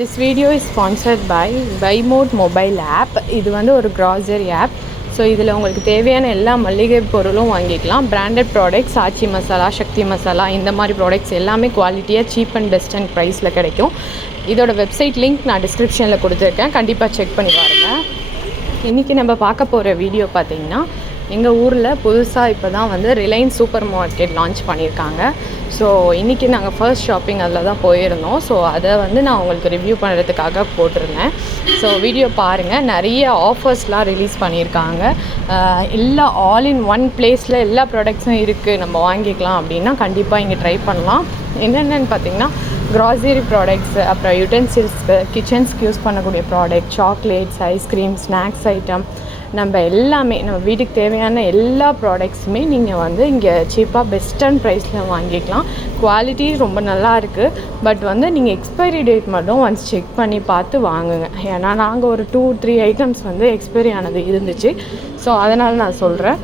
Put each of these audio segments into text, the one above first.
This video is sponsored by Buymote mobile app. இது வந்து ஒரு grocery app. ஸோ இதில் உங்களுக்கு தேவையான எல்லா மளிகை பொருளும் வாங்கிக்கலாம். பிராண்டட் ப்ராடக்ட்ஸ், ஆச்சி மசாலா, சக்தி மசாலா, இந்த மாதிரி ப்ராடக்ட்ஸ் எல்லாமே குவாலிட்டியாக சீப் அண்ட் பெஸ்ட் அண்ட் ப்ரைஸில் கிடைக்கும். இதோட வெப்சைட் லிங்க் நான் டிஸ்கிரிப்ஷனில் கொடுத்துருக்கேன், கண்டிப்பாக செக் பண்ணி பாருங்கள். இன்றைக்கி நம்ம பார்க்க போகிற வீடியோ பார்த்திங்கன்னா, எங்கள் ஊரில் புதுசாக இப்போ தான் வந்து ரிலையன்ஸ் சூப்பர் மார்க்கெட் லான்ச் பண்ணியிருக்காங்க. ஸோ இன்றைக்கி நாங்கள் ஃபர்ஸ்ட் ஷாப்பிங் அதில் தான் போயிருந்தோம். ஸோ அதை வந்து நான் உங்களுக்கு ரிவ்யூ பண்ணுறதுக்காக போட்டிருந்தேன். ஸோ வீடியோ பாருங்கள். நிறைய ஆஃபர்ஸ்லாம் ரிலீஸ் பண்ணியிருக்காங்க. எல்லா ஆல் இன் ஒன் பிளேஸில் எல்லா ப்ராடக்ட்ஸும் இருக்குது, நம்ம வாங்கிக்கலாம் அப்படின்னா கண்டிப்பாக இங்கே ட்ரை பண்ணலாம். என்னென்னு பார்த்திங்கன்னா, க்ராசரி ப்ராடக்ட்ஸு, அப்புறம் யூட்டென்சில்ஸ்க்கு, கிச்சன்ஸ்க்கு யூஸ் பண்ணக்கூடிய product, chocolates, ice cream, snacks item, நம்ம எல்லாமே நம்ம வீட்டுக்கு தேவையான எல்லா ப்ராடக்ட்ஸுமே நீங்கள் வந்து இங்கே சீப்பாக பெஸ்ட் அண்ட் ப்ரைஸில் வாங்கிக்கலாம். குவாலிட்டி ரொம்ப நல்லா இருக்குது. பட் வந்து நீங்கள் எக்ஸ்பைரி டேட் மட்டும் ஒன்ஸ் செக் பண்ணி பார்த்து வாங்குங்க. ஏன்னா நாங்கள் ஒரு 2-3 ஐட்டம்ஸ் வந்து எக்ஸ்பைரி ஆனது இருந்துச்சு. ஸோ அதனால் நான் சொல்கிறேன்.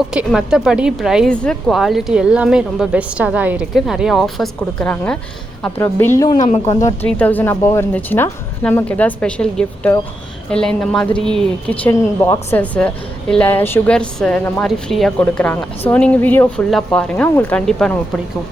ஓகே, மற்றபடி ப்ரைஸு, குவாலிட்டி எல்லாமே ரொம்ப பெஸ்ட்டாக தான் இருக்குது. நிறைய ஆஃபர்ஸ் கொடுக்குறாங்க. அப்புறம் பில்லும் நமக்கு வந்து ஒரு 3000 அபோவ் இருந்துச்சுன்னா நமக்கு எதாவது ஸ்பெஷல் கிஃப்ட்டோ இல்லை இந்த மாதிரி கிச்சன் பாக்ஸஸ்ஸு இல்லை சுகர்ஸு இந்த மாதிரி ஃப்ரீயாக கொடுக்குறாங்க. ஸோ நீங்கள் வீடியோ ஃபுல்லாக பாருங்கள், உங்களுக்கு கண்டிப்பாக ரொம்ப பிடிக்கும்.